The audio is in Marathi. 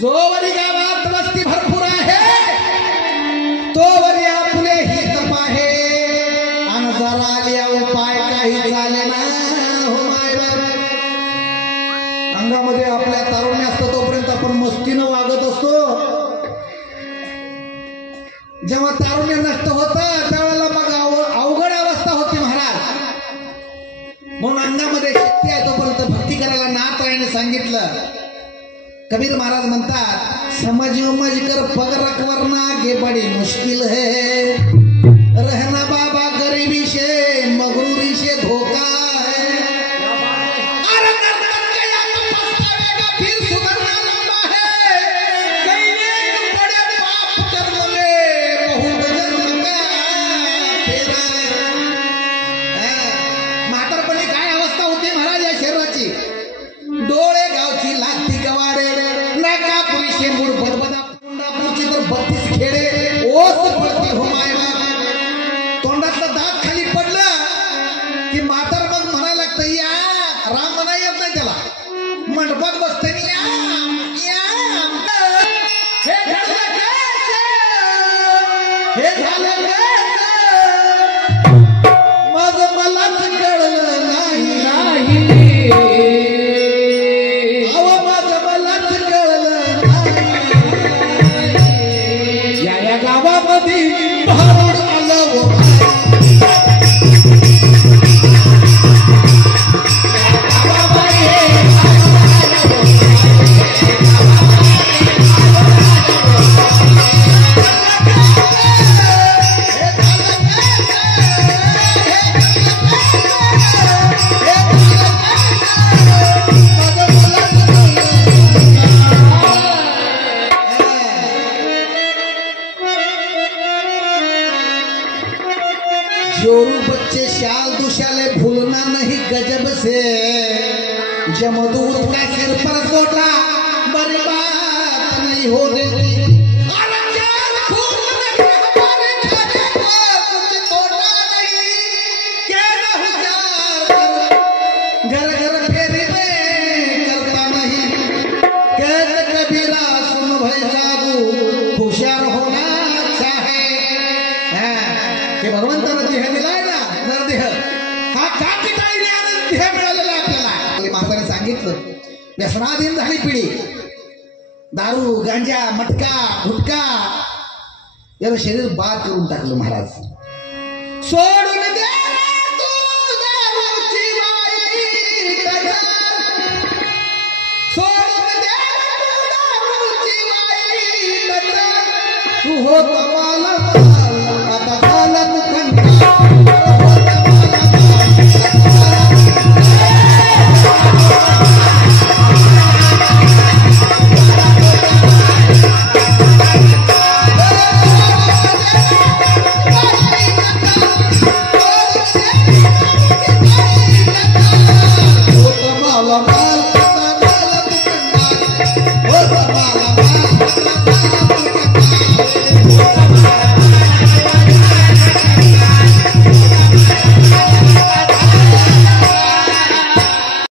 जोवरी गावात वस्ती भरपूर आहे तोवरी आपले हित पाहे आणि जरा आल्या उपाय काही झाले ना हो मायबाप अंगामध्ये आपल्या तारुण्य असतो तोपर्यंत आपण मस्तीनं वागत असतो जेव्हा तारुण्य नष्ट होतं त्यावेळेला मग अवघड अवस्था होती महाराज म्हणून अंगामध्ये शक्ती आहे तोपर्यंत भक्ती करायला नाथरायाने सांगितलं कबीर महाराज म्हणतात समझ उमझ कर पग रखवरना गे बड़ी मुश्किल है रहना बाबा गरीबी से मगरूरी से धोखा है अरे गया तो पछतावेगा फिर सुधरना लंबा है कई एक बड़े पाप कर्म में बहुत जन्म का फेरा है म्हातारपणी काय अवस्था होती महाराज या शरीराची डोळे गावची लागती गवाडे नाका पुरीशे मूळ बदबदा पुंडापूरची तर 32 खेडे ओस पडती हो मायबा तोंडातलं दात खाली पडलं की म्हातार मग म्हणायला लागतं या राम म्हणा येत नाही त्याला मंडपात बसताना हे झालं माझं मलाच कळलं नाही जोरू बच्चे शाल दुशाले भूलना नहीं गजब से जमदूत का सिर पर कोटा बड़ी बात नहीं हो देती घर घर फेरी में करता नहीं कहते कबीरा सुन भाई साधु होशियार होना अच्छा है हे भगवंतानं देह दिलाय ना नरदेह हा का पिटाळीने आनंद देह मिळालेला आपल्याला माताने सांगितलं व्यसनाधीन झाली पिढी दारू गांजा मटका गुटखा याला शरीर बाद करून टाकलं महाराज सोड